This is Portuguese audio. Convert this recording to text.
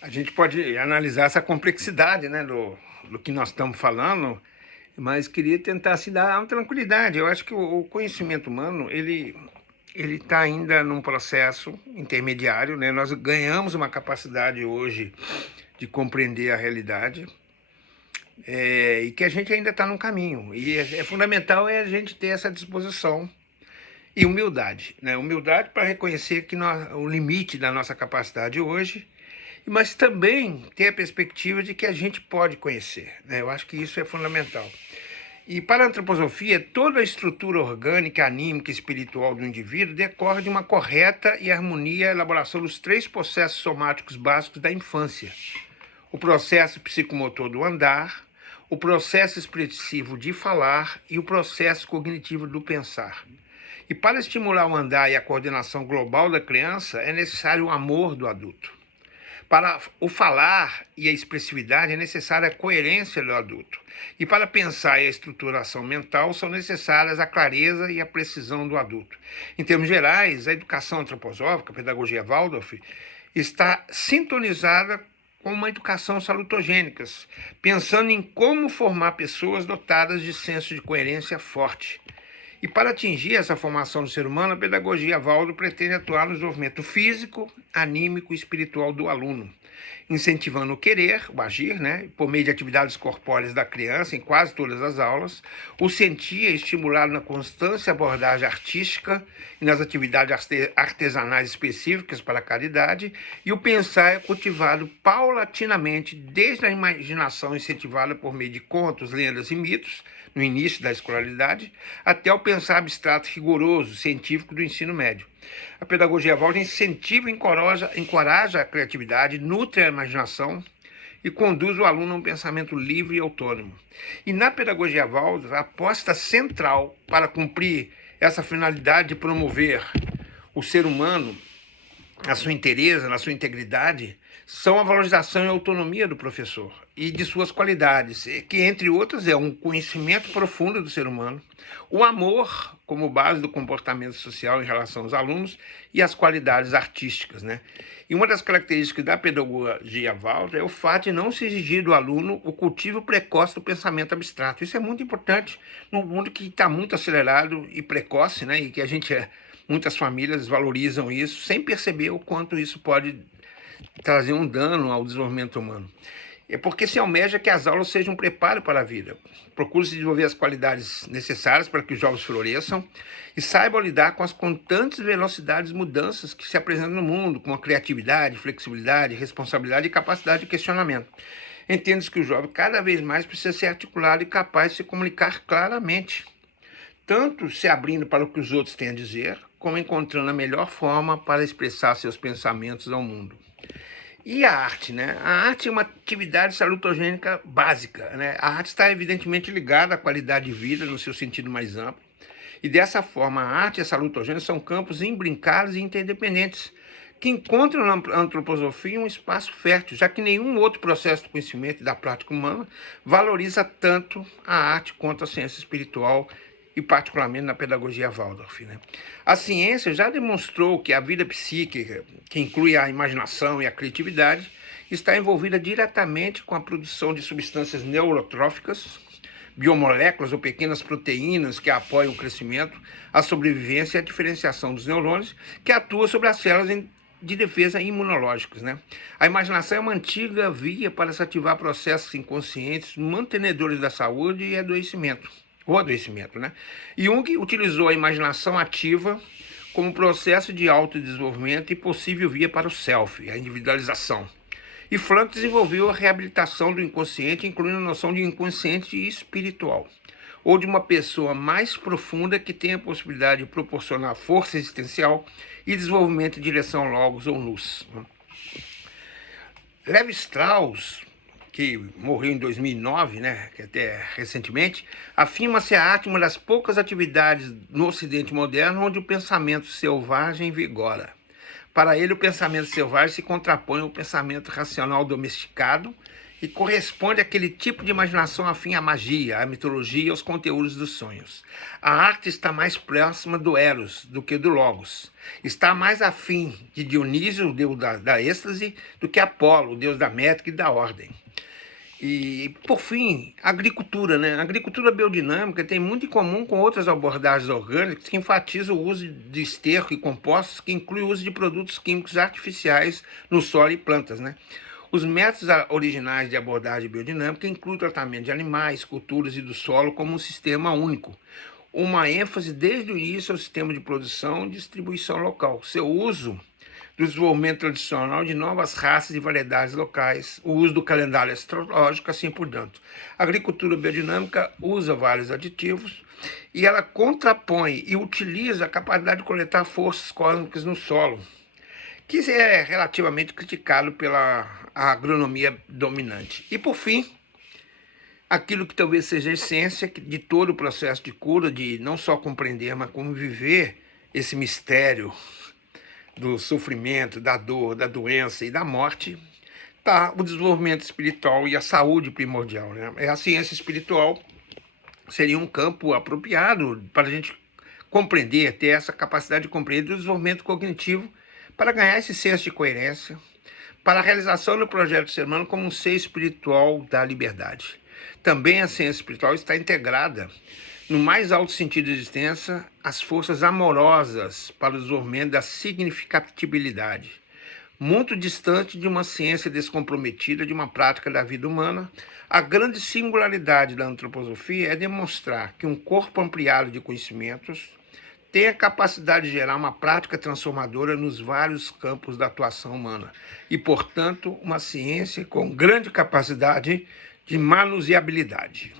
A gente pode analisar essa complexidade, né, do que nós estamos falando, mas queria tentar se dar uma tranquilidade. Eu acho que o conhecimento humano, ele está ainda num processo intermediário, né? Nós ganhamos uma capacidade hoje de compreender a realidade, e que a gente ainda está no caminho. E é fundamental a gente ter essa disposição e humildade, né? Humildade para reconhecer que o limite da nossa capacidade hoje, mas também ter a perspectiva de que a gente pode conhecer, né? Eu acho que isso é fundamental. E para a antroposofia, toda a estrutura orgânica, anímica e espiritual do indivíduo decorre de uma correta e harmonia elaboração dos três processos somáticos básicos da infância: o processo psicomotor do andar, o processo expressivo de falar e o processo cognitivo do pensar. E para estimular o andar e a coordenação global da criança, é necessário o amor do adulto. Para o falar e a expressividade é necessária a coerência do adulto. E para pensar e a estruturação mental são necessárias a clareza e a precisão do adulto. Em termos gerais, a educação antroposófica, a pedagogia Waldorf, está sintonizada com uma educação salutogênica, pensando em como formar pessoas dotadas de senso de coerência forte. E para atingir essa formação do ser humano, a pedagogia Waldorf pretende atuar no desenvolvimento físico, anímico e espiritual do aluno, incentivando o querer, o agir, né, por meio de atividades corpóreas da criança em quase todas as aulas, o sentir é estimulado na constância abordagem artística e nas atividades artesanais específicas para a caridade, e o pensar é cultivado paulatinamente desde a imaginação incentivada por meio de contos, lendas e mitos, no início da escolaridade, até o pensar abstrato rigoroso, científico do ensino médio. A pedagogia Waldorf incentiva e encoraja a criatividade, nutre a imaginação e conduz o aluno a um pensamento livre e autônomo. E na pedagogia Waldorf, a aposta central para cumprir essa finalidade de promover o ser humano, a sua inteireza, na sua integridade, são a valorização e a autonomia do professor e de suas qualidades, que, entre outras, é um conhecimento profundo do ser humano, o amor como base do comportamento social em relação aos alunos e as qualidades artísticas, né? E uma das características da pedagogia Waldorf é o fato de não se exigir do aluno o cultivo precoce do pensamento abstrato. Isso é muito importante num mundo que está muito acelerado e precoce, né? E que muitas famílias valorizam isso sem perceber o quanto isso pode trazer um dano ao desenvolvimento humano. É porque se almeja que as aulas sejam um preparo para a vida. Procura-se desenvolver as qualidades necessárias para que os jovens floresçam e saibam lidar com as constantes velocidades mudanças que se apresentam no mundo, com a criatividade, flexibilidade, responsabilidade e capacidade de questionamento. Entende-se que o jovem cada vez mais precisa ser articulado e capaz de se comunicar claramente, tanto se abrindo para o que os outros têm a dizer, como encontrando a melhor forma para expressar seus pensamentos ao mundo. E a arte, né? A arte é uma atividade salutogênica básica, né? A arte está evidentemente ligada à qualidade de vida no seu sentido mais amplo. E dessa forma, a arte e a salutogênica são campos imbrincados e interdependentes, que encontram na antroposofia um espaço fértil, já que nenhum outro processo do conhecimento e da prática humana valoriza tanto a arte quanto a ciência espiritual, e particularmente na pedagogia Waldorf, né? A ciência já demonstrou que a vida psíquica, que inclui a imaginação e a criatividade, está envolvida diretamente com a produção de substâncias neurotróficas, biomoléculas ou pequenas proteínas que apoiam o crescimento, a sobrevivência e a diferenciação dos neurônios, que atuam sobre as células de defesa imunológicas, né? A imaginação é uma antiga via para se ativar processos inconscientes, mantenedores da saúde e adoecimento. O adoecimento, né? Jung utilizou a imaginação ativa como processo de autodesenvolvimento e possível via para o self, a individualização. E Frank desenvolveu a reabilitação do inconsciente, incluindo a noção de inconsciente espiritual, ou de uma pessoa mais profunda que tem a possibilidade de proporcionar força existencial e desenvolvimento em direção ao logos ou luz. Levi Strauss, que morreu em 2009, né, que até recentemente, afirma ser a arte uma das poucas atividades no Ocidente moderno onde o pensamento selvagem vigora. Para ele, o pensamento selvagem se contrapõe ao pensamento racional domesticado e corresponde àquele tipo de imaginação afim à magia, à mitologia e aos conteúdos dos sonhos. A arte está mais próxima do Eros do que do Logos. Está mais afim de Dionísio, o deus da êxtase, do que Apolo, o deus da métrica e da ordem. E, por fim, a agricultura, né? A agricultura biodinâmica tem muito em comum com outras abordagens orgânicas que enfatizam o uso de esterco e compostos, que inclui o uso de produtos químicos artificiais no solo e plantas, né? Os métodos originais de abordagem biodinâmica incluem o tratamento de animais, culturas e do solo como um sistema único. Uma ênfase desde o início ao sistema de produção e distribuição local. Seu uso do desenvolvimento tradicional de novas raças e variedades locais, o uso do calendário astrológico, assim por diante. A agricultura biodinâmica usa vários aditivos e ela contrapõe e utiliza a capacidade de coletar forças cósmicas no solo, que é relativamente criticado pela agronomia dominante. E, por fim, aquilo que talvez seja a essência de todo o processo de cura, de não só compreender, mas como viver esse mistério do sofrimento, da dor, da doença e da morte, está o desenvolvimento espiritual e a saúde primordial, né? A ciência espiritual seria um campo apropriado para a gente compreender, ter essa capacidade de compreender o desenvolvimento cognitivo para ganhar esse senso de coerência, para a realização do projeto do ser humano como um ser espiritual da liberdade. Também a ciência espiritual está integrada, no mais alto sentido de existência, às forças amorosas para o desenvolvimento da significatibilidade. Muito distante de uma ciência descomprometida de uma prática da vida humana, a grande singularidade da antroposofia é demonstrar que um corpo ampliado de conhecimentos tem a capacidade de gerar uma prática transformadora nos vários campos da atuação humana e, portanto, uma ciência com grande capacidade de manuseabilidade.